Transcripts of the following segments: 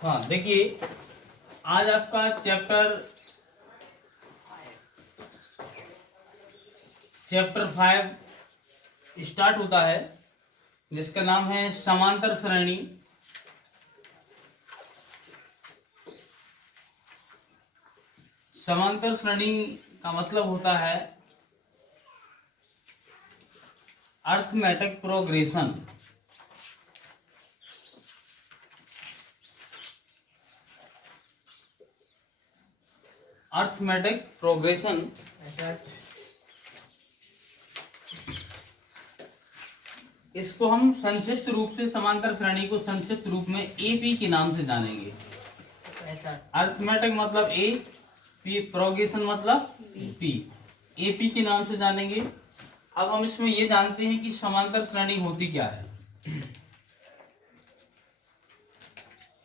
हाँ देखिए, आज आपका चैप्टर 5 स्टार्ट होता है, जिसका नाम है समांतर श्रेणी। समांतर श्रेणी का मतलब होता है अर्थमेटिक प्रोग्रेशन। अर्थमेटिक प्रोग्रेशन इसको हम संक्षिप्त रूप से, समांतर श्रेणी को संक्षिप्त रूप में एपी के नाम से जानेंगे। अर्थमेटिक मतलब ए, पी प्रोग्रेशन मतलब पी, एपी के नाम से जानेंगे। अब हम इसमें ये जानते हैं कि समांतर श्रेणी होती क्या है।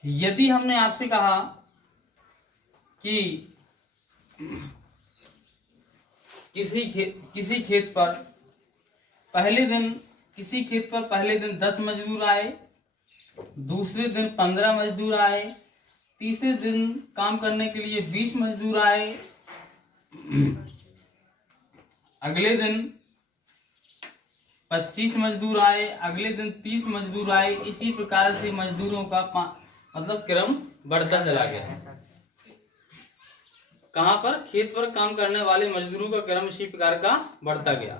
यदि हमने आपसे कहा कि किसी खेत पर पहले दिन 10 मजदूर आए, दूसरे दिन 15 मजदूर आए, तीसरे दिन काम करने के लिए 20 मजदूर आए, अगले दिन 25 मजदूर आए, अगले दिन 30 मजदूर आए। इसी प्रकार से मजदूरों का मतलब क्रम बढ़ता चला गया। कहां पर? खेत पर काम करने वाले मजदूरों का क्रम इसी प्रकार का बढ़ता गया।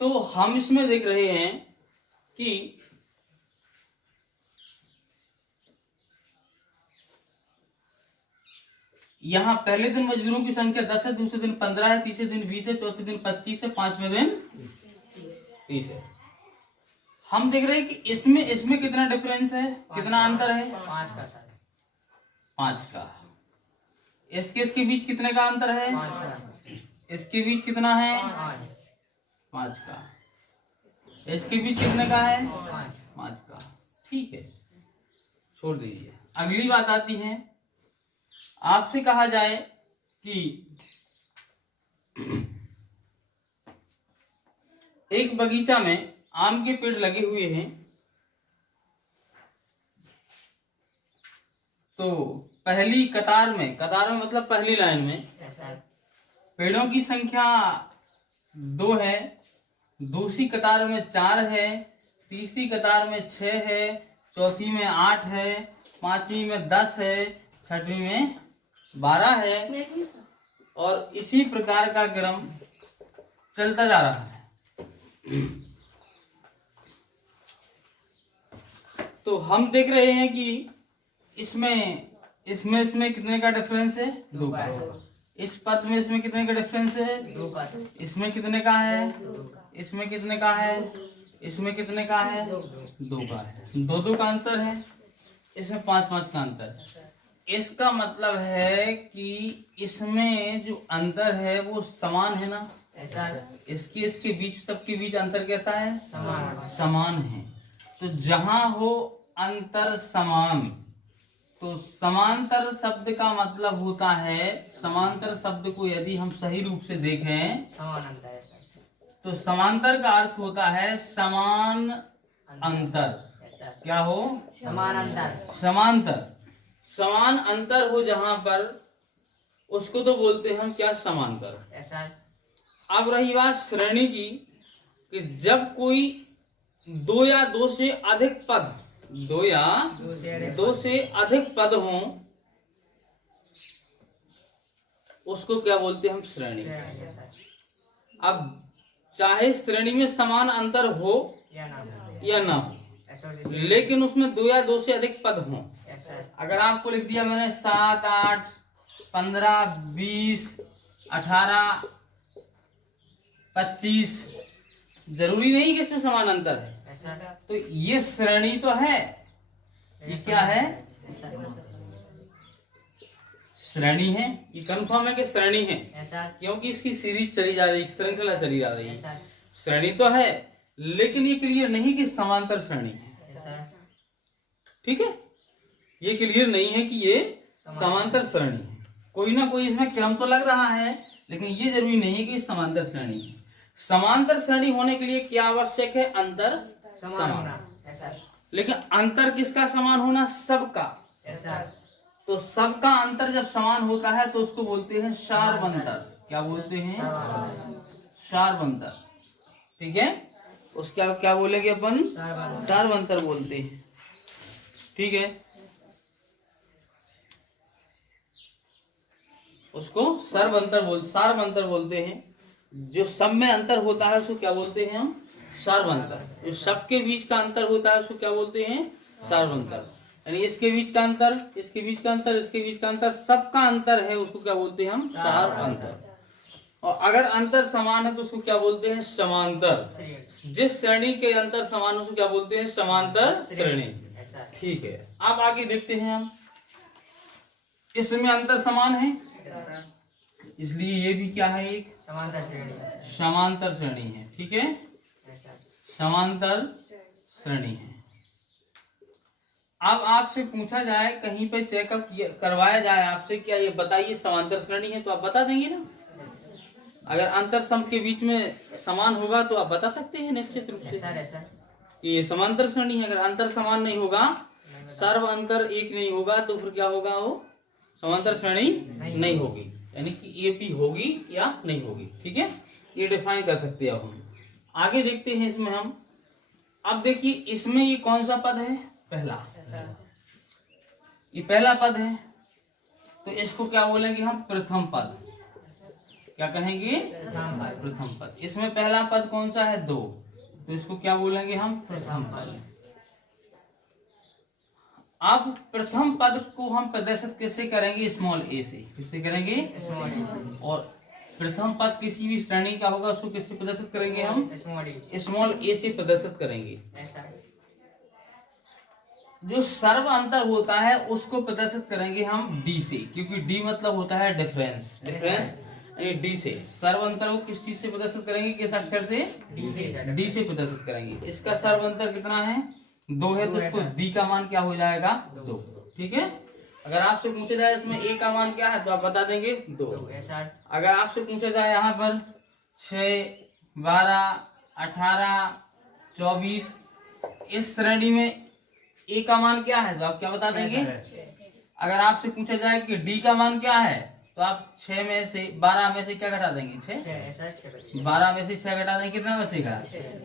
तो हम इसमें देख रहे हैं कि यहां पहले दिन मजदूरों की संख्या 10 है, दूसरे दिन 15 है, तीसरे दिन 20 है, चौथे दिन 25 है, पांचवें दिन 30 है। हम देख रहे हैं कि इसमें कितना डिफरेंस है, कितना अंतर है? 5 का। इसके बीच कितने का अंतर है? 5। इसके बीच कितना है? 5 का। इसके बीच कितने का है? 5 का। ठीक है, छोड़ दीजिए। अगली बात आती है, आपसे कहा जाए कि एक बगीचा में आम के पेड़ लगे हुए हैं, तो पहली कतार में मतलब पहली लाइन में पेड़ों की संख्या 2 है, दूसरी कतार में 4 है, तीसरी कतार में 6 है, चौथी में 8 है, पांचवी में 10 है, छठवीं में 12 है, और इसी प्रकार का क्रम चलता जा रहा है। तो हम देख रहे हैं कि इसमें कितने का डिफरेंस है? 2 का। इस पद में इसमें कितने का डिफरेंस है? 2 का। इसमें कितने का है? इसमें कितने का है? इसमें कितने का है? 2 का है। 2 का अंतर है, इसमें 5 का अंतर है। इसका मतलब है कि इसमें जो अंतर है वो समान है ना? इसके बीच, सबके बीच अंतर कैसा है? समान है। तो जहां हो अंतर समान, तो समांतर शब्द का मतलब होता है, समांतर शब्द को यदि हम सही रूप से देखें तो समांतर का अर्थ होता है समान अंतर। क्या हो? समान अंतर। समान अंतर हो जहां पर, उसको तो बोलते हैं हम क्या? समांतर। अब रही बात श्रेणी की, कि जब कोई 2 या 2 से अधिक पद, 2 या 2 से अधिक पद हों, उसको क्या बोलते हैं हम? श्रेणी। अब चाहे श्रेणी में समान अंतर हो या ना हो, लेकिन उसमें 2 या 2 से अधिक पद हों। अगर आपको लिख दिया मैंने 7, 8, 15, 20, 18, 25, जरूरी नहीं कि इसमें समान अंतर है। तो ये श्रेणी तो है। ये क्या है? श्रेणी है। ये कंफर्म है कि श्रेणी है, क्योंकि इसकी सीरीज चली जा रही है, श्रृंखला चली जा रही है। श्रेणी तो है, लेकिन ये क्लियर नहीं कि समांतर श्रेणी है। ठीक है, ये क्लियर नहीं है कि ये समांतर श्रेणी है। कोई ना कोई इसमें क्रम तो लग रहा है, लेकिन ये जरूरी नहीं है कि समांतर श्रेणी है। समांतर श्रेणी होने के लिए क्या आवश्यक है? अंतर समान। लेकिन अंतर किसका समान होना? सबका। तो सबका अंतर जब समान होता है तो उसको बोलते हैं शार्व अंतर। क्या बोलते हैं? शार्व अंतर। ठीक है, उसका क्या बोलेंगे अपन? शार्व अंतर बोलते हैं। ठीक है, उसको सर्व अंतर बोलते हैं। जो सब में अंतर होता है उसको क्या बोलते हैं हम? सर्व अंतर। जो सबके बीच का अंतर होता है उसको क्या बोलते हैं? सर्व अंतर। यानी इसके बीच का अंतर, इसके बीच का अंतर, इसके बीच का अंतर, सबका अंतर है उसको क्या बोलते हैं हम? सर्व अंतर। और अगर अंतर समान है तो उसको क्या बोलते हैं? समांतर। जिस श्रेणी के अंतर समान है उसको क्या बोलते हैं? समांतर श्रेणी। ठीक है, अब आगे देखते हैं हम। इसमें अंतर समान है इसलिए ये भी क्या है? एक समांतर श्रेणी है। ठीक है, समांतर श्रेणी है। अब आपसे पूछा जाए, कहीं पे चेकअप करवाया जाए आपसे, क्या ये बताइए समांतर श्रेणी है, तो आप बता देंगे ना? अगर अंतर सम के बीच में समान होगा तो आप बता सकते हैं निश्चित रूप से कि ये समांतर श्रेणी है। अगर अंतर समान नहीं होगा, सर्व अंतर एक नहीं होगा, तो फिर क्या होगा? वो समांतर श्रेणी नहीं होगी, यानी कि एपी होगी या नहीं होगी। ठीक है, ये डिफाइन कर सकते हैं। अब हम आगे देखते हैं इसमें हम। अब देखिए इसमें ये कौन सा पद है? पहला। ये पहला पद है तो इसको क्या बोलेंगे हम? प्रथम पद। क्या कहेंगे? प्रथम पद। इसमें पहला पद कौन सा है? 2, तो इसको क्या बोलेंगे हम? प्रथम पद। अब प्रथम पद को हम प्रदर्शित कैसे करेंगे? स्मॉल ए से। किससे करेंगे? और प्रथम पद किसी भी श्रेणी का होगा उसको किससे प्रदर्शित करेंगे हम? स्मॉल ए से प्रदर्शित करेंगे। जो सर्व अंतर होता है उसको प्रदर्शित करेंगे हम डी से, क्योंकि डी मतलब होता है डिफरेंस। डी से सर्व अंतर को किस चीज से प्रदर्शित करेंगे? किस अक्षर से? डी से प्रदर्शित करेंगे। इसका सर्व अंतर कितना है? 2 है, तो इसको डी का मान क्या हो जाएगा? 2। ठीक है, अगर आपसे पूछा जाए इसमें ए का मान क्या है तो आप बता देंगे 2। अगर आपसे पूछा जाए यहाँ पर 6, 12, 18, 24, इस श्रेणी में ए का मान क्या है तो आप क्या बता देंगे? अगर आपसे पूछा जाए कि डी का मान क्या है तो आप 6 में से 12 में से क्या घटा देंगे? 6। 12 में से 6 घटा देंगे, कितना बचेगा?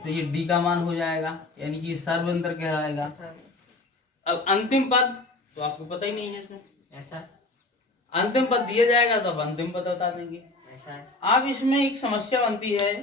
तो ये डी का मान हो जाएगा, यानी कि सर्व अंतर कहलाएगा। अब अंतिम पद तो आपको पता ही नहीं है इसमें। अंतिम पद दिया जाएगा तो अब अंतिम पद बता देंगे। अब इसमें एक समस्या बनती है।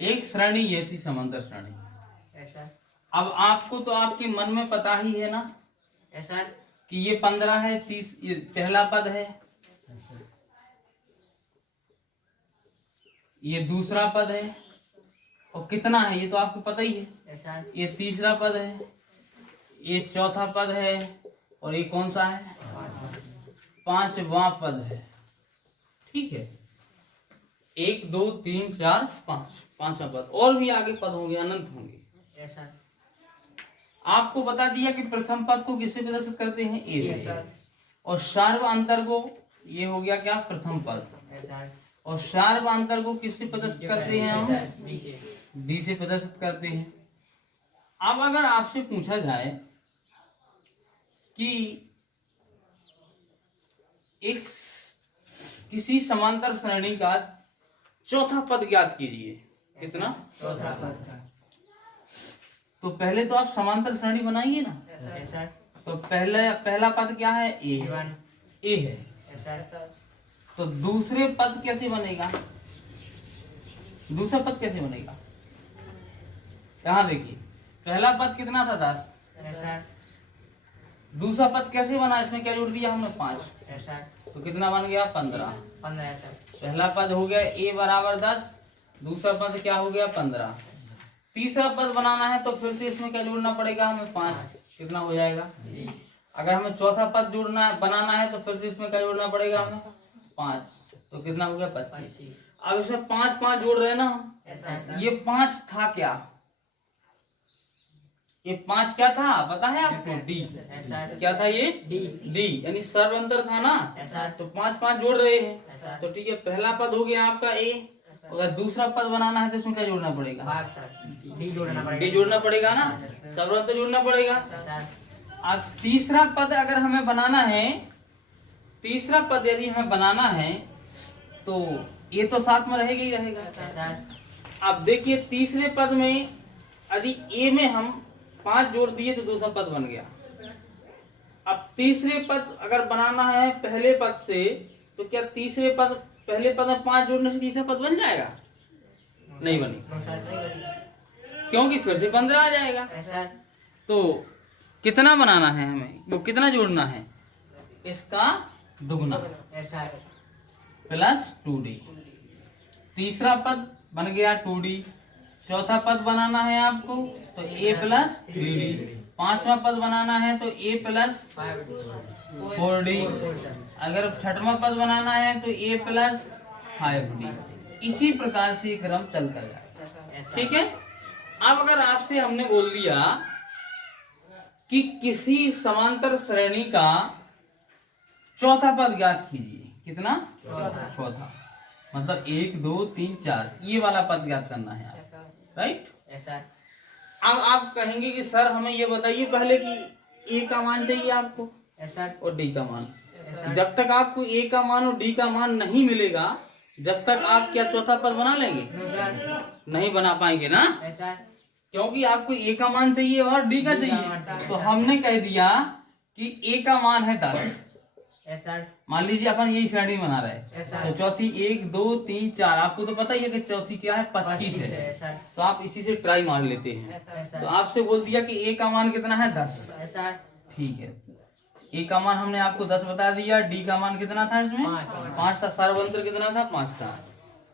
एक श्रेणी ये थी समांतर श्रेणी। अब आपको तो आपके मन में पता ही है ना कि ये 15 है, 30 ये पहला पद है, ये दूसरा पद है, और कितना है ये तो आपको पता ही है। ये तीसरा पद है, ये चौथा पद है, और ये कौन सा है? 5वां पद है। ठीक है, 1, 2, 3, 4, 5, 5वां पद। और भी आगे पद होंगे, अनंत होंगे। आपको बता दिया कि प्रथम पद को किससे प्रदर्शित करते हैं? ए से। और सर्व अंतर को, ये हो गया क्या? प्रथम पद। और सर्व अंतर को किससे प्रदर्शित करते हैं हम? डी से प्रदर्शित करते हैं। अब अगर आपसे पूछा जाए कि एक किसी समांतर श्रेणी का चौथा पद ज्ञात कीजिए। कितना? चौथा पद। तो पहले तो आप समांतर श्रेणी बनाइए ना। तो पहला पद क्या है? ए है। तो दूसरे पद कैसे बनेगा? दूसरा पद कैसे बनेगा? यहाँ देखिए, पहला पद कितना था? 10। दूसरा पद कैसे बना? इसमें क्या जोड़ दिया हमने? 5। तो कितना बन गया? 15। पहला पद हो गया a बराबर 10, दूसरा पद क्या हो गया? 15। तीसरा पद बनाना है तो फिर से इसमें क्या जोड़ना पड़ेगा हमें? 5। कितना हो जाएगा? 20। अगर हमें चौथा पद जोड़ना है, बनाना है, तो फिर से इसमें क्या जोड़ना पड़ेगा हमें? 5। तो कितना हो गया? 25। अब इसमें 5 5 जोड़ रहे हैं ना, ये 5 था क्या? ये 5 क्या था पता है आपको? डी। क्या था ये? डी, यानी सर्वांतर था ना, तो 5 5 जोड़ रहे हैं। तो ठीक है, पहला पद हो गया आपका ए। अगर दूसरा पद बनाना है तो इसमें क्या जोड़ना पड़ेगा? डी जोड़ना पड़ेगा ना, सर्वांतर जोड़ना पड़ेगा। अब तीसरा पद अगर हमें बनाना है, तीसरा पद यदि हमें बनाना है तो ये तो साथ में रहेगा ही रहेगा। अब देखिए तीसरे पद में यदि ए में हम 5 जोड़ दिए तो दूसरा पद बन गया। अब तीसरे पद अगर बनाना है पहले पद से, तो क्या तीसरे पद पहले पद में 5 जोड़ने से तीसरा पद बन जाएगा? नहीं बनेगा, क्योंकि फिर से 15 आ जाएगा। तो कितना बनाना है हमें, वो कितना जोड़ना है? इसका दुगना प्लस 2d। तीसरा पद बन गया 2d। चौथा पद बनाना है आपको तो a प्लस 3d। पांचवा पद बनाना है तो a प्लस 4d। अगर छठवां पद बनाना है तो a प्लस 5d। इसी प्रकार से क्रम चलता जाएगा। ठीक है। अब अगर आपसे हमने बोल दिया कि किसी समांतर श्रेणी का चौथा पद ज्ञात कीजिए, कितना? चौथा, मतलब 1 2 3 4 ये वाला पद ज्ञात करना है आपको, राइट? अब आप कहेंगे कि सर हमें ये बताइए पहले कि ए का मान चाहिए आपको और डी का मान। जब तक आपको ए का मान और डी का मान नहीं मिलेगा, जब तक आप क्या चौथा पद बना लेंगे? नहीं बना पाएंगे ना, क्योंकि आपको ए का मान चाहिए और डी का चाहिए। तो हमने कह दिया कि ए का मान है 10। मान लीजिए अपन यही श्रेणी बना रहे हैं, तो चौथी 1 2 3 4, आपको तो पता ही है कि चौथी क्या है? 25 है। तो आप इसी से ट्राई मार लेते हैं। तो आपसे बोल दिया कि ए का मान कितना है? 10। ठीक है, ए का मान हमने आपको 10 बता दिया। डी का मान कितना था इसमें? 5 था। सर्वांतर कितना था? 5 था।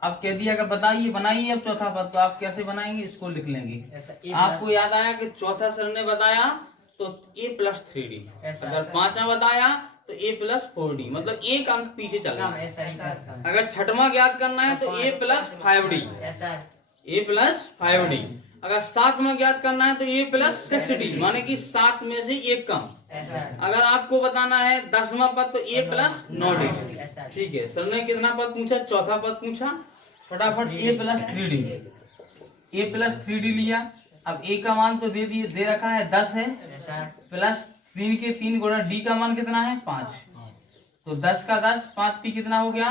अब कह दिया कि बताइए बनाइए अब चौथा पद। तो आप कैसे बनाएंगे? इसको लिख लेंगे। आपको याद आया कि चौथा सर ने बताया तो a प्लस 3d। अगर पांचवा बताया तो a प्लस 4d, मतलब एक अंक पीछे चलना है। अगर छठवां ज्ञात करना है तो a plus 5d, a plus 5d। अगर सातवां ज्ञात करना है तो a प्लस 6d, माने कि 7 में से एक कम। अगर आपको बताना है 10वां पद तो a प्लस 9d। ठीक है, सर ने कितना पद पूछा? चौथा पद पूछा। फटाफट a plus 3d, a plus 3d लिया। अब a का मान तो दे रखा है 10 है, प्लस 3 के 3 गुणा d का मान कितना है? 5। तो 10 का 10, 5 3 कितना हो गया?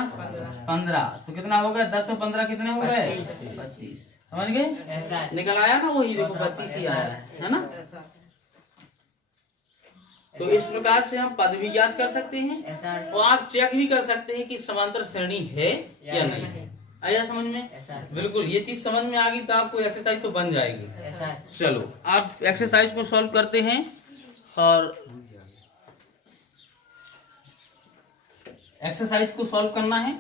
15। तो कितना हो गया? 10 और 15 कितने हो गए? 25। समझ गए? निकल आया ना, वही देखो 25 ही आया है ना। तो इस प्रकार से हम पद भी याद कर सकते हैं और आप चेक भी कर सकते हैं कि समांतर श्रेणी है या नहीं है। आया समझ में? बिल्कुल, ये चीज समझ में आ गई तो आपको एक्सरसाइज तो बन जाएगी। चलो आप एक्सरसाइज को सॉल्व करते हैं और एक्सरसाइज को सॉल्व करना है।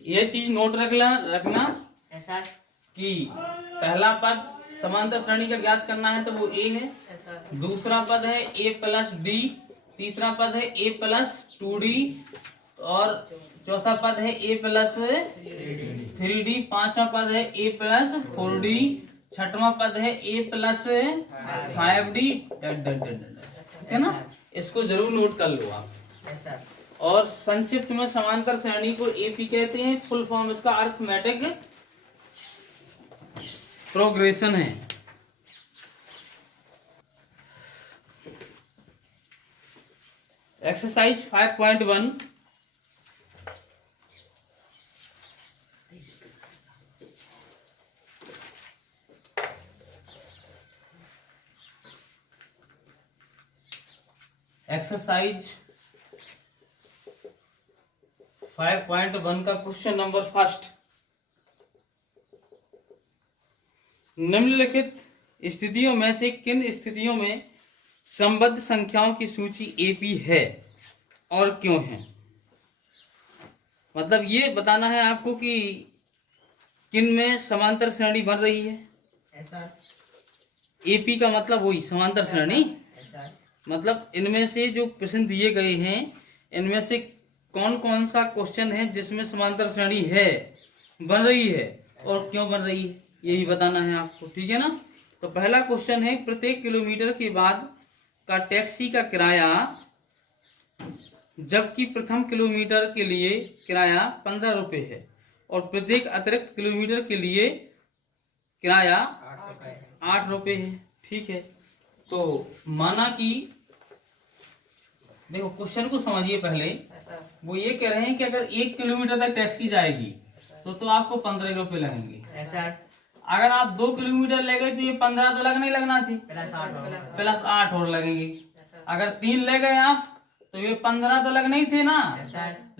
ये चीज नोट रखना कि पहला पद समांतर श्रेणी का ज्ञात करना है तो वो a है। दूसरा पद है a प्लस डी। तीसरा पद है a प्लस 2d और चौथा पद है a प्लस 3d। पांचवा पद है a प्लस 4d। छठवां पद है a प्लस 5d। ठीक है ना, इसको जरूर नोट कर लो आप। और संक्षिप्त में समांतर श्रेणी को AP कहते हैं। फुल फॉर्म इसका अर्थमेटिक प्रोग्रेशन है। एक्सरसाइज 5.1 एक्सरसाइज 5.1 का क्वेश्चन नंबर फर्स्ट। निम्नलिखित स्थितियों में से किन स्थितियों में संबद्ध संख्याओं की सूची AP है और क्यों है? मतलब ये बताना है आपको कि किन में समांतर श्रेणी बन रही है। AP का मतलब वही समांतर श्रेणी। मतलब इनमें से जो प्रश्न दिए गए हैं इनमें से कौन कौन सा क्वेश्चन है जिसमें समांतर श्रेणी है, बन रही है और क्यों बन रही है, यही बताना है आपको, ठीक है ना। तो पहला क्वेश्चन है, प्रत्येक किलोमीटर के बाद का टैक्सी का किराया, जबकि प्रथम किलोमीटर के लिए किराया 15 रुपये है और प्रत्येक अतिरिक्त किलोमीटर के लिए किराया 8 रुपये है, ठीक है। तो माना कि देखो क्वेश्चन को समझिए पहले, वो ये कह रहे हैं कि अगर 1 किलोमीटर तक टैक्सी जाएगी तो आपको 15 रुपये लगेंगे। अगर आप 2 किलोमीटर ले गए तो ये 15 तो लगना ही लगना थी, प्लस 8 और लगेंगे। अगर 3 ले गए आप तो ये 15 तो लगने ही थे ना,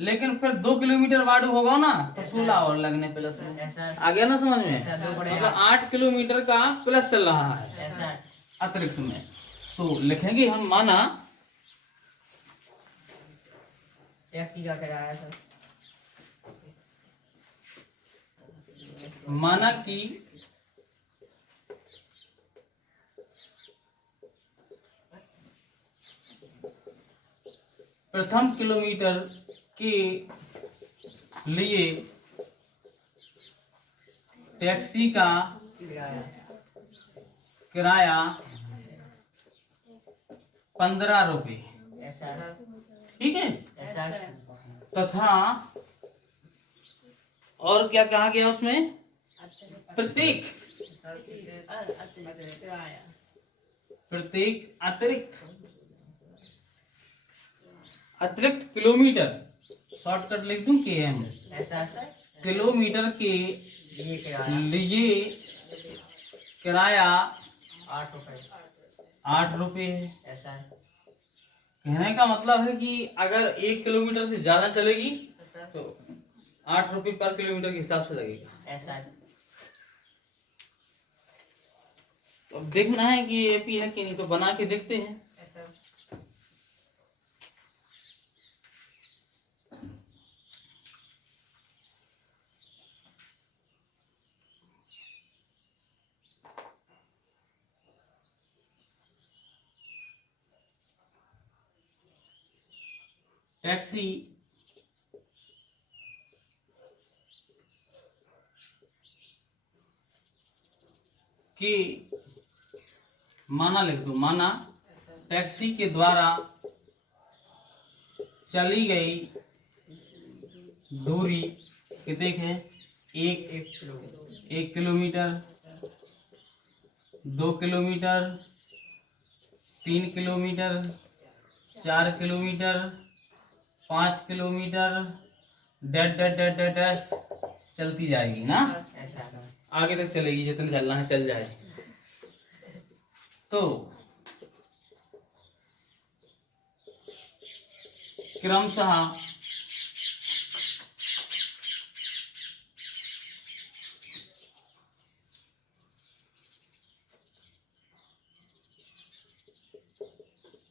लेकिन फिर 2 किलोमीटर वाडू होगा ना तो 16 और लगने प्लस में। आ गया ना समझ में? मतलब 8 किलोमीटर का प्लस चल रहा है अतिरिक्त में। तो लिखेंगे हम, माना टैक्सी का किराया सर, माना कि प्रथम किलोमीटर के लिए टैक्सी का किराया 15 रुपये, ठीक है। तथा और क्या कहा गया उसमें, प्रत्येक अतिरिक्त किलोमीटर, शॉर्टकट लिख दूं KM, किलोमीटर के लिए किराया 8 रुपये है। कहने का मतलब है कि अगर 1 किलोमीटर से ज्यादा चलेगी तो 8 रुपये पर किलोमीटर के हिसाब से लगेगा। तो अब देखना है कि ये AP है कि नहीं, तो बना के देखते हैं। टैक्सी की, माना लिख दो, माना टैक्सी के द्वारा चली गई दूरी कितने है, 1 kilometre, 2 kilometre, 3 kilometre, 4 kilometre, 5 kilometre, dash dash dash dash dash चलती जाएगी ना, आगे तक चलेगी, जितने चलना है चल जाए। तो क्रमशः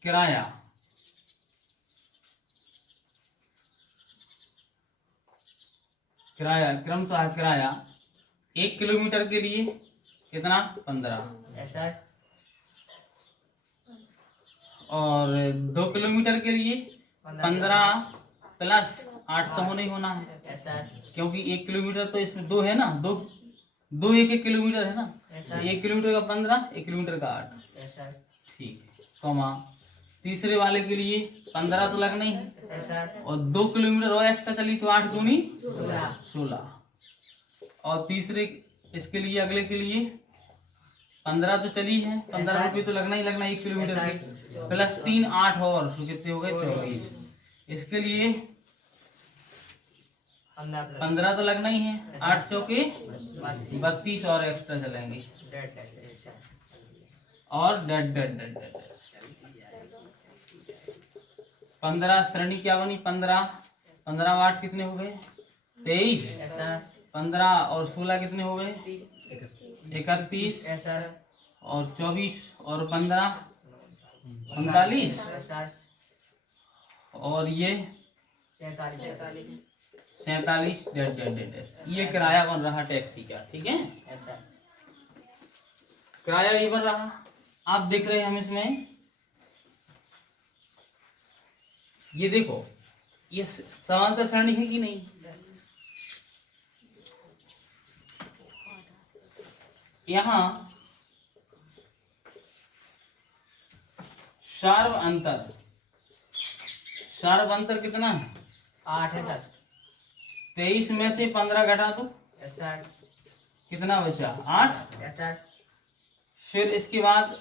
किराया क्रमशः किराया 1 किलोमीटर के लिए कितना, 15, और 2 किलोमीटर के लिए 15 प्लस 8 तो होना ही होना है, क्योंकि 1 किलोमीटर तो इसमें 2 है ना, दो 1 किलोमीटर है ना, 1 किलोमीटर का 15, 1 किलोमीटर का 8, ठीक है। कॉमा तीसरे वाले के लिए 15 तो लगना ही है, और 2 किलोमीटर और एक्स्ट्रा चली तो 8 दूनी 16, और तीसरे इसके लिए अगले के लिए 15 तो चली है, 15 रुपये तो लगना ही लगना 1 किलोमीटर के, प्लस 3 8 और तो कितने हो गए 24। इसके लिए 15 तो लगना ही है, 8 चौके 32 और एक्स्ट्रा चलेंगे, और डेड डेड डेड डेड 15 श्रेणी क्या बनी, 15 8 कितने हो गए 23, 15 और 16 कितने हो गए 31, और 24 और 15 39, और ये 47 डेड डेड डेड। ये किराया बन रहा टैक्सी का, ठीक है, किराया ये बन रहा। आप देख रहे हैं हम इसमें ये देखो, ये समांतर श्रेणी है कि नहीं? यहाँ शार्व अंतर कितना है? 8 है सर। 23 में से 15 घटा दो, यस सर। कितना बचा? 8। Yes sir. फिर इसके बाद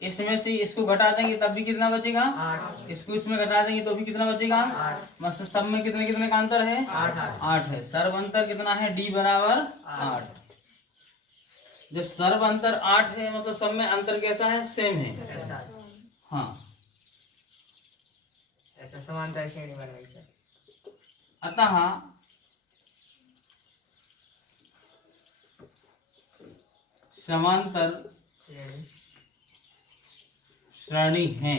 इसमें से इसको घटा देंगे तब भी कितना बचेगा? 8। इसको इसमें घटा देंगे तो भी कितना बचेगा? 8। मतलब सब में कितने कितने का अंतर है? 8 है। सर्व अंतर कितना है? D बराबर 8। जब सर्व अंतर 8 है मतलब सब में अंतर कैसा है? सेम है। Yes sir. हाँ, ऐसा समांतर श्रेणी बन गई सर। अतः समांतर श्रेणी है,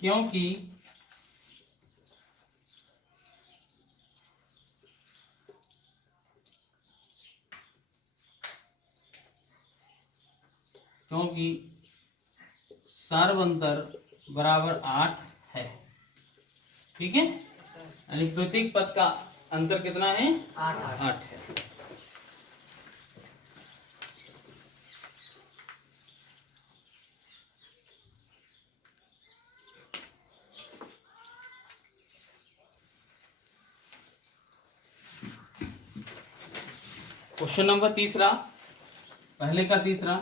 क्योंकि सर्व अंतर बराबर 8 है। ठीक है, यानी प्रत्येक पद का अंतर कितना है? 8 है। क्वेश्चन नंबर तीसरा, पहले का तीसरा।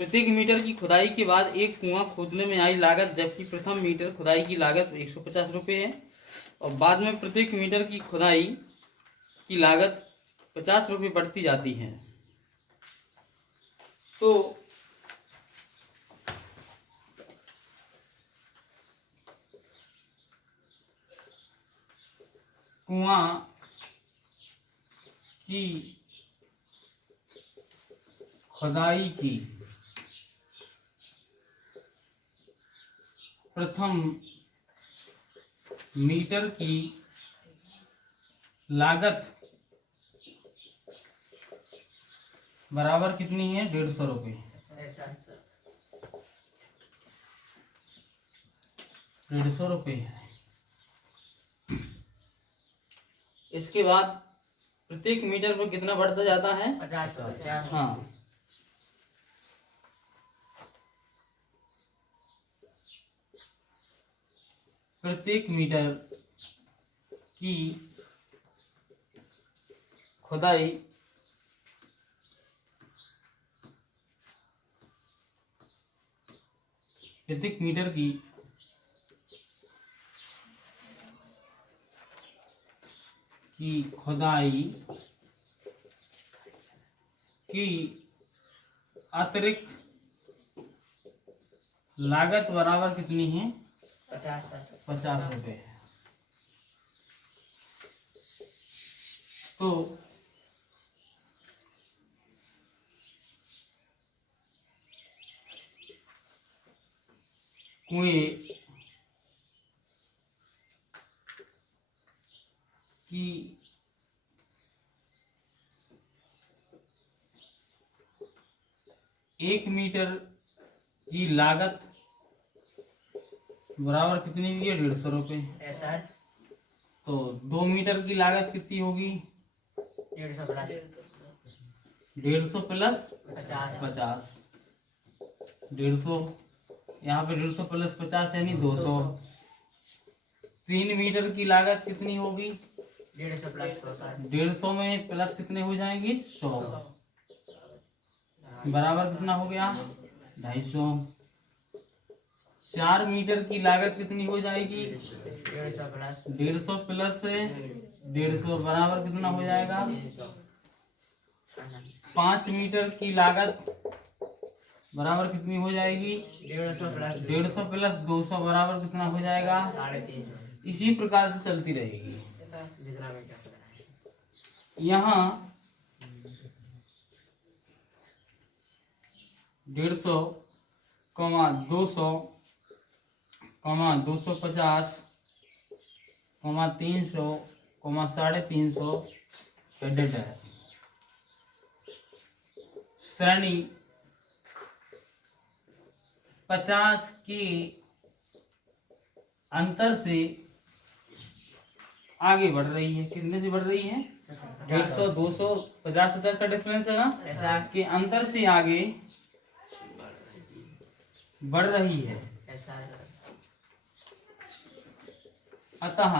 प्रत्येक मीटर की खुदाई के बाद एक कुआं खोदने में आई लागत, जबकि प्रथम मीटर खुदाई की लागत 150 रुपये है और बाद में प्रत्येक मीटर की खुदाई की लागत 50 रुपये बढ़ती जाती है, तो कुआं की खुदाई की प्रथम मीटर की लागत बराबर कितनी है? 150 रुपये। 150 रुपये है। इसके बाद प्रत्येक मीटर पर कितना बढ़ता जाता है? 50। हाँ, प्रत्येक मीटर की खुदाई प्रत्येक मीटर की खुदाई की अतिरिक्त लागत बराबर कितनी है? 50 रुपये है। तो कुएं की एक मीटर की लागत बराबर कितनी की है? 150 रुपये। तो 2 मीटर की लागत कितनी होगी? 150 प्लस 150 प्लस 50। 50। 150 यहाँ पे 150 प्लस 50 यानी 200। 3 मीटर की लागत कितनी होगी? 150 प्लस 150 में प्लस कितने हो जाएंगे? 100 बराबर कितना हो गया? 250। 4 मीटर की लागत कितनी हो जाएगी? 150 प्लस 150 बराबर कितना हो जाएगा? 5 मीटर की लागत बराबर कितनी हो जाएगी? 150 प्लस 200 बराबर कितना हो जाएगा? 350। इसी प्रकार से चलती रहेगी। यहाँ 150, 200, 250, 300, 350, श्रेणी 50 के अंतर से आगे बढ़ रही है। कितने से बढ़ रही है? 150, 200, 50 का डिफरेंस है ना, ऐसा के अंतर से आगे बढ़ रही है। ऐसा अतः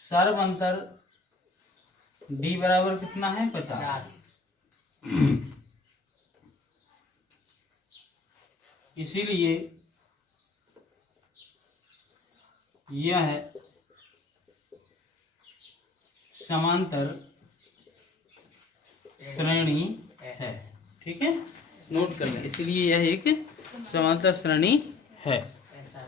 सर्व अंतर d बराबर कितना है? 50। इसीलिए यह समांतर श्रेणी है। ठीक है, नोट कर लें। इसलिए यह एक समांतर श्रेणी है। ऐसा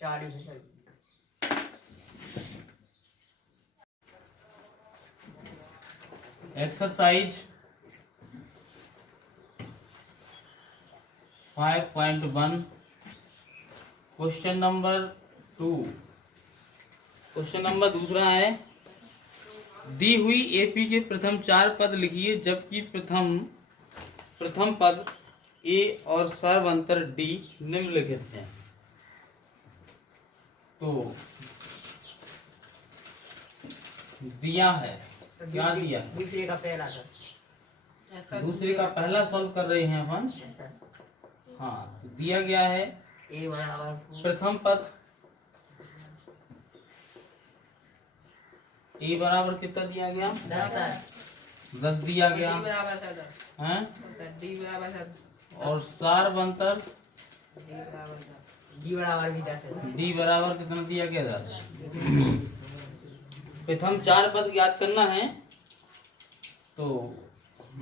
चार division exercise 5.1 question number 2। Question number दूसरा है, दी हुई एपी के प्रथम 4 पद लिखिए जबकि प्रथम पद ए और सर्व अंतर डी निम्नलिखित हैं। तो दिया है, क्या दिया? दूसरे का पहला था। दूसरे का पहला सॉल्व कर रहे हैं अपन। ऐसा हाँ, तो दिया गया है ए बराबर प्रथम पद ए बराबर कितना दिया गया? 10 दिया गया हैं, और सर्व अंतर डी बराबर भी 10 है। डी बराबर कितना दिया गया? 10। प्रथम 4 पद याद करना है। तो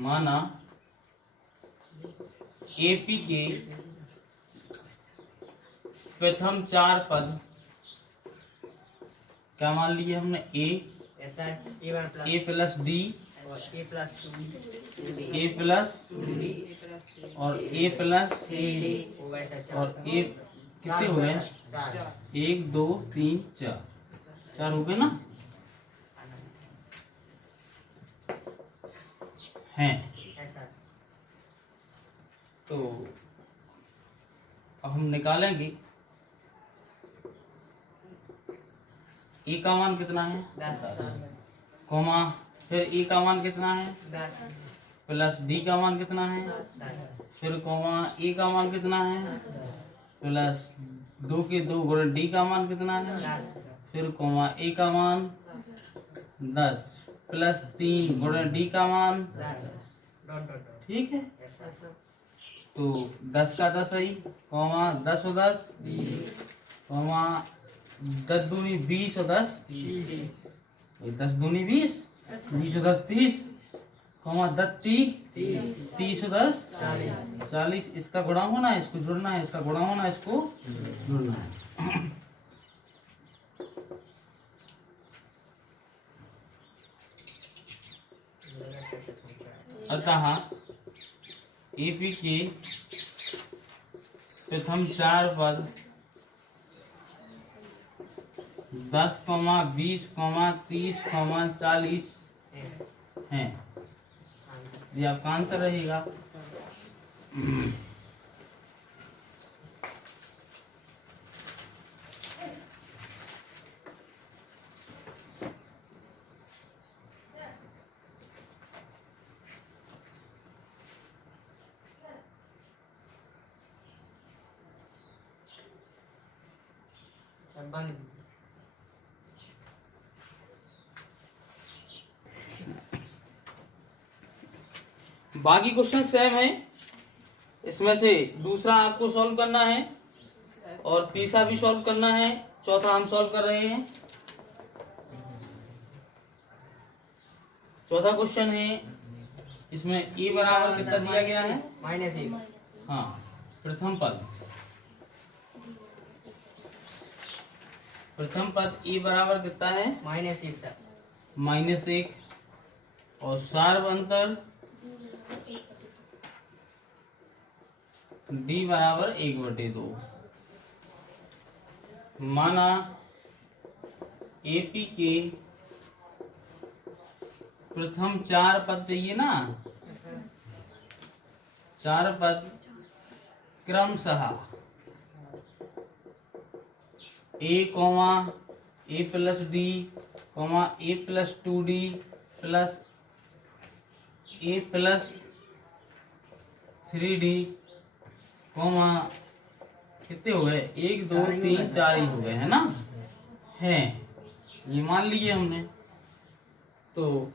माना एपी के प्रथम 4 पद क्या मान लिए हमने? ऐसा ए ए प्लस डी और ए प्लस 2 ए प्लस डी और ए प्लस डी वो वैसा और ए कितने हो गए? 1 2 3 4 4 हो गए ना हैं। ऐसा तो अब हम निकालेंगे ए का मान कितना है? 10 कॉमा फिर ए का मान कितना है? 10 प्लस डी का मान कितना है? 10 फिर कॉमा ए का मान कितना है? प्लस 2 के 2 गुणा डी का मान कितना है? फिर कॉमा ए का मान 10 प्लस 3 गुणा डी का मान। ठीक है, तो 10 का 10 है, कॉमा 10 और 10 कॉमा 10 दूनी 20 और 10 10 दूनी 20 20 और 10 30 कॉमा 10 30 30 और 10 40। इसका गुणा होना है, इसको जुड़ना है, इसका गुणा होना है, इसको जुड़ना है। अतः एपी के प्रथम 4 पद 10, 20, 30, 40 हैं। ये आपका आंसर रहेगा। बाकी क्वेश्चन सेम है। इसमें से दूसरा आपको सॉल्व करना है और तीसरा भी सॉल्व करना है, चौथा हम सॉल्व कर रहे हैं। चौथा क्वेश्चन है, इसमें ए बराबर कितना दिया गया है? -1 हाँ, प्रथम पद ए बराबर कितना है? -1 सर -1 और सार्व अंतर d बराबर 1/2। माना एपी के प्रथम 4 पद चाहिए ना, 4 पद क्रमशः a, a plus D, a plus 2d plus a plus 3d, कितने हो गए? 1 2 3 4 ही हो गए, है ना? है, ये मान लिए हमने। तो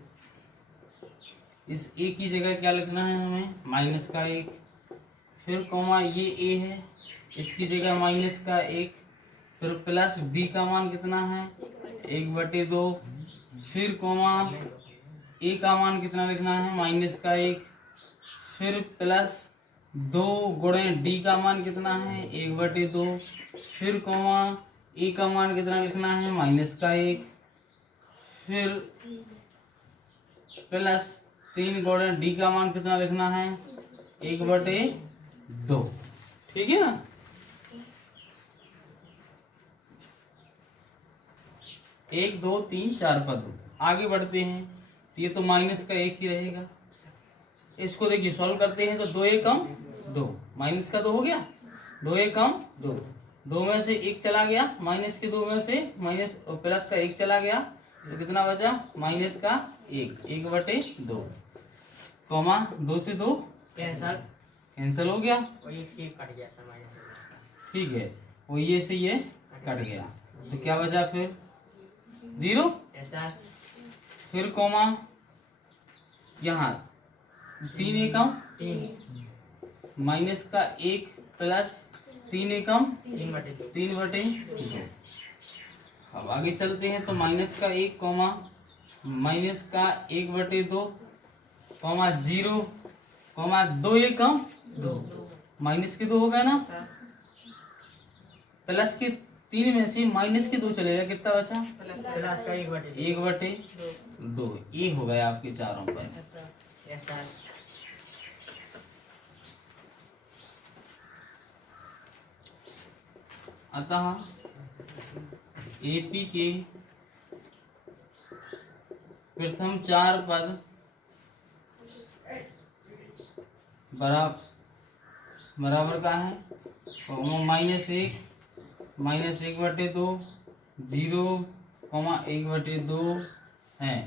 इस a की जगह क्या लिखना है हमें? माइनस का 1, फिर कॉमा ये a है, इसकी जगह माइनस का 1, फिर प्लस b का मान कितना है? 1/2, फिर कॉमा a का मान कितना लिखना है? माइनस का 1, फिर प्लस 2 गुणे d का मान कितना है? 1/2, फिर कॉमा a का मान कितना लिखना है? माइनस का 1, फिर प्लस 3 गुणे d का मान कितना लिखना है? 1/2। ठीक है ना? एक दो तीन चार पद आगे बढ़ते हैं, तो ये तो माइनस का 1 ही रहेगा। इसको देखिए सॉल्व करते हैं तो 2 1 कम 2, माइनस का 2 हो गया, 2 1 कम 2, 2 में से 1 चला गया, माइनस के 2 में से माइनस प्लस का 1 चला गया, तो कितना बचा? माइनस का 1, 1/2, कॉमा 2 से 2 कैंसल हो गया, और एक से एक कट गया सर, माइनस हो गया। ठीक है, वो ये से ये कट गया, तो क्या बचा फिर? 0। ऐसा फिर कॉमा यहाँ 3 एकम 3 माइनस का 1 प्लस 3 एकम 3/2 3/2। अब आगे चलते हैं तो माइनस का 1 कॉमा माइनस का 1/2 कॉमा 0 कॉमा 2 एकम 2, माइनस के 2 हो गया ना, प्लस के 3 में से माइनस के 2 चलेगा, कितना बचा? प्लस का 1/2 1/2, ये हो गया आपके चारों पर। ऐसा अतः एपी के प्रथम 4 पद बराबर का है -1 -1/2 0 1/2 है।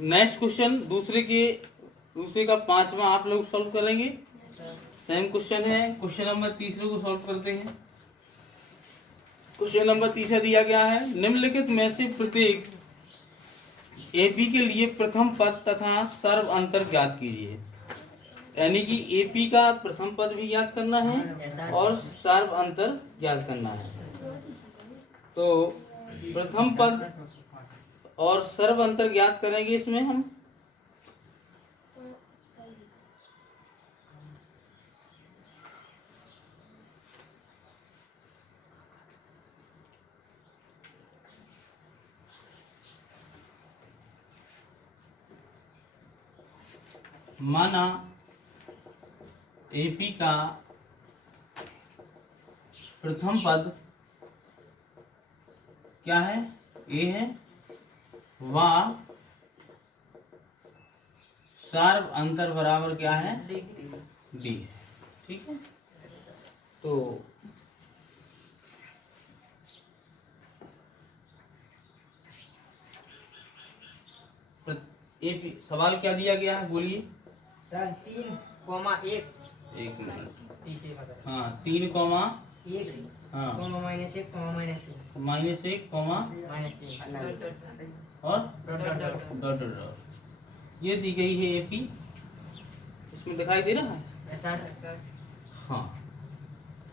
नेक्स्ट क्वेश्चन दूसरे का 5वां आप लोग सॉल्व करेंगे। सेम क्वेश्चन है, क्वेश्चन नंबर 3 को सॉल्व करते हैं। क्वेश्चन नंबर 3 दिया गया है, निम्नलिखित में से प्रत्येक एपी के लिए प्रथम पद तथा सर्व अंतर ज्ञात कीजिए। यानी कि एपी का प्रथम पद भी याद करना है और सर्व अंतर ज्ञात करना है। तो प्रथम पद और सर्व अंतर ज्ञात करेंगे इसमें हम। माना एपी का प्रथम पद क्या है? ए है, व सर्व अंतर बराबर क्या है? डी है। ठीक है, तो एपी सवाल क्या दिया गया है, बोलिए सर। 3,1 एक मिनट। तीसरे का करें। हाँ 3 कॉमा 1 हाँ -1 -2 -1 कॉमा -3 और dot dot dot dot dot dot. ये दी गई है एपी, इसमें दिखाई दे रहा है। ऐसा हाँ,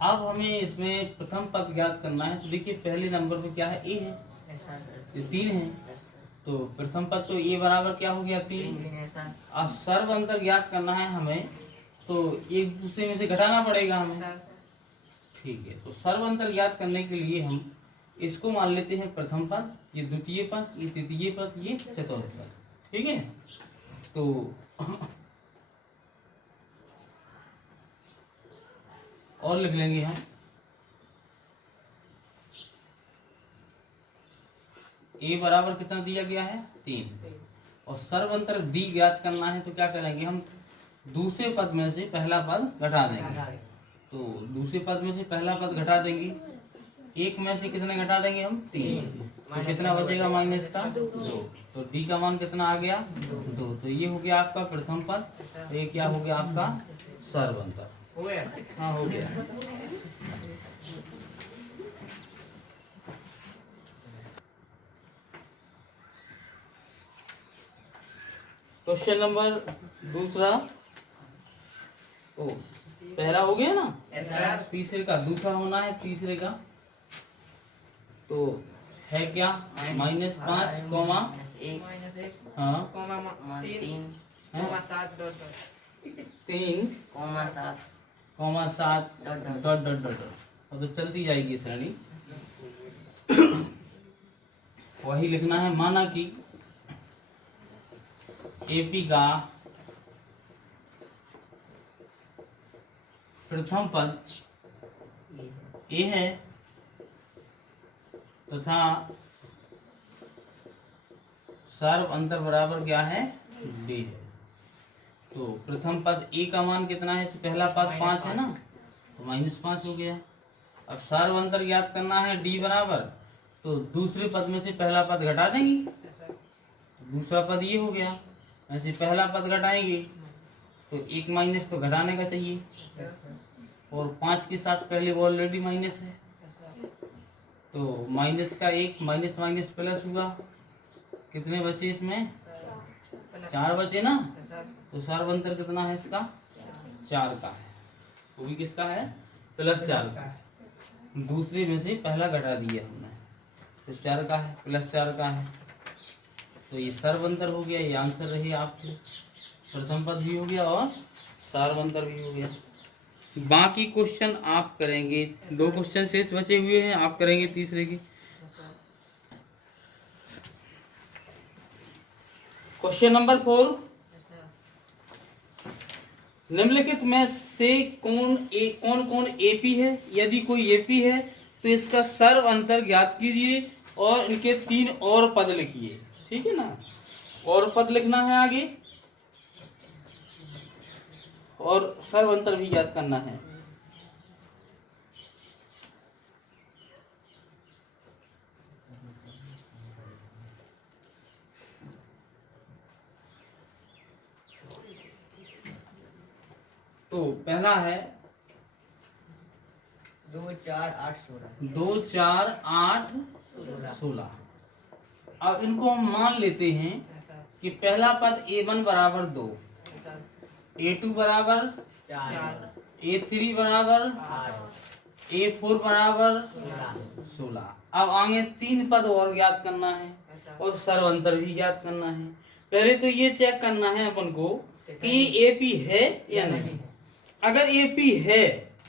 अब हमें इसमें प्रथम पद ज्ञात करना है। तो देखिए पहले नंबर पे क्या है? ए है, ऐसा ये 3 है, तो प्रथम पद तो ए बराबर क्या हो गया? 3। ऐसा अब सर्व अंतर ज्ञात करना है हमें, तो एक दूसरे में से घटाना पड़ेगा हमें। ठीक है, तो सर्व अंतर ज्ञात करने के लिए हम इसको मान लेते हैं प्रथम पद, ये द्वितीय पद, ये तृतीय पद, ये चतुर्थ पद। ठीक है, तो और लिख लेंगे हम a बराबर कितना दिया गया है 3, और सर्व अंतर d ज्ञात करना है तो क्या करेंगे हम दूसरे पद में से पहला पद घटा देंगे। तो दूसरे पद में से पहला पद घटा देंगे, एक में से कितने घटा देंगे हम 3, तो कितना बचेगा माइनस का 2, तो d का मान कितना आ गया 2, तो ये हो गया आपका प्रथम पद, तो ये क्या हो गया आपका सर्व अंतर। हो गया? हाँ हो गया। क्वेश्चन नंबर दूसरा, ओ पहला हो गया ना, तीसरे का दूसरा होना है, तीसरे का तो है क्या -5 कॉमा हाँ 3 कॉमा 7 डॉट डॉट डॉट। अब तो चलती जाएगी श्रेणी। वही लिखना है, माना कि एपी का प्रथम पद ए है तथा सर्व अंतर बराबर क्या है बी है। तो प्रथम पद ए का मान कितना है, पहला पद 5 है ना, तो -5 हो गया। अब सर्व अंतर ज्ञात करना है डी बराबर, तो दूसरे पद में से पहला पद घटा देंगे, दूसरा पद ये हो गया, ऐसे पहला पद घटाएंगे तो एक माइनस तो घटाने का चाहिए, और 5 के साथ पहले ऑलरेडी माइनस है, तो माइनस का एक माइनस माइनस प्लस हुआ, कितने बचे इसमें 4 बचे ना, तो सर्व अंतर कितना है इसका 4 का है, वो भी किसका है +4 का। दूसरे में से पहला घटा दिया हमने, तो 4 का है +4 का है, तो ये सर्व अंतर हो गया, ये आंसर रही आपके, प्रथम पद भी हो गया और सर्व अंतर भी हो गया। बाकी क्वेश्चन आप करेंगे, 2 क्वेश्चन शेष बचे हुए हैं, आप करेंगे तीसरे की। क्वेश्चन नंबर 4, निम्नलिखित में से कौन कौन एपी है, यदि कोई एपी है तो इसका सर्व अंतर ज्ञात कीजिए और इनके 3 और पद लिखिए। ठीक है ना, और पद लिखना है आगे और सर्व अंतर भी ज्ञात करना है। तो पहला है 2 4 8 16 2 4 8 16। अब इनको हम मान लेते हैं कि पहला पद a1 बराबर 2, a2 बराबर 4 a3 बराबर 8 a4 बराबर 16। अब आगे 3 पद और ज्ञात करना है और सर्व अंतर भी ज्ञात करना है। पहले तो ये चेक करना है अपन को कि एपी है या नहीं। अगर एपी है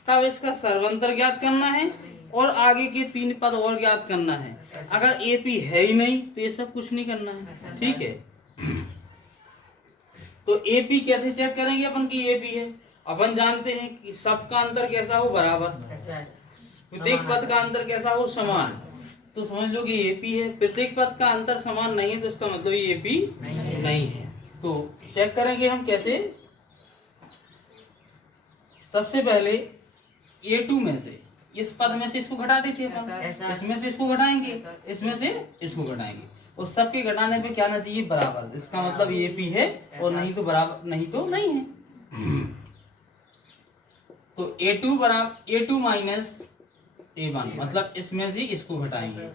तब इसका सर्व अंतर ज्ञात करना है और आगे के 3 पद और ज्ञात करना है। अगर एपी है ही नहीं तो ये सब कुछ नहीं करना है। ठीक है, तो एपी कैसे चेक करेंगे अपन की एपी है। अपन जानते हैं कि सबका अंतर कैसा हो बराबर, प्रत्येक पद का अंतर कैसा हो समान। तो समझ लो कि एपी है। प्रत्येक पद का अंतर समान नहीं है तो इसका मतलब ये एपी नहीं है। तो चेक करेंगे हम कैसे। सबसे पहले A2 में से इस पद में से इसको घटा देते हैं, इसमें से इसको घटाएंगे, इसमें से इसको घटाएंगे और सबके घटाने पे क्या आना चाहिए बराबर। इसका मतलब ये एपी है और नहीं तो बराबर, नहीं तो नहीं है। तो A2 बराबर A2 माइनस A1 मतलब इसमें से इसको घटाएंगे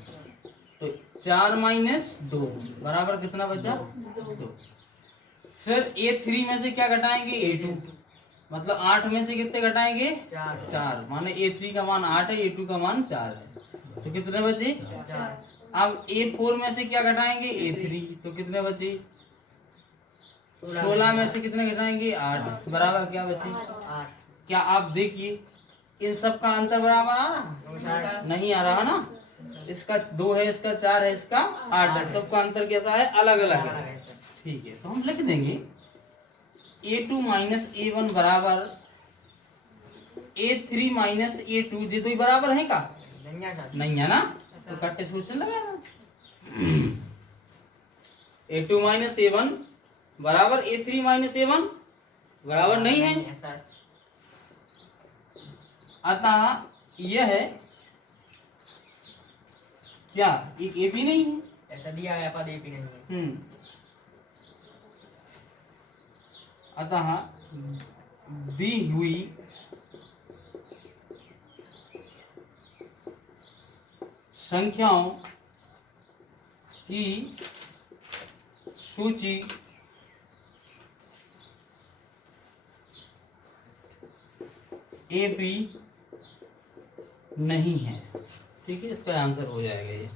तो 4 माइनस 2 बराबर कितना बचा 2। फिर A3 में से क्या घटाएंगे A2 मतलब 8 में से कितने घटाएंगे 4 माने A3 का मान 8 है, A2 का मान 4 है तो कितने बचे 4। अब A4 में से क्या घटाएंगे A3 तो कितने बचे 16 में से कितने घटाएंगे 8 बराबर क्या बचे 8 क्या आप देखिए इन सब का अंतर बराबर आ रहा नहीं आ रहा ना इसका 2 है इसका 4 है इसका 8 है सबका अंतर कैसा है अलग अलग है ठीक है तो हम लिख देंगे a2 माइनस a1 बराबर a3 माइनस a2 ये दो ही बराबर है का नहीं है ना तो कट्टे सोचने लगा ना a2 माइनस a1 बराबर a3 माइनस a1 बराबर नहीं है अतः यह है क्या एक ए भी नहीं है ऐसा दिया है पद ए भी नहीं है अतः दी हुई संख्याओं की सूची ए बी नहीं है ठीक है इसका आंसर हो जाएगा ये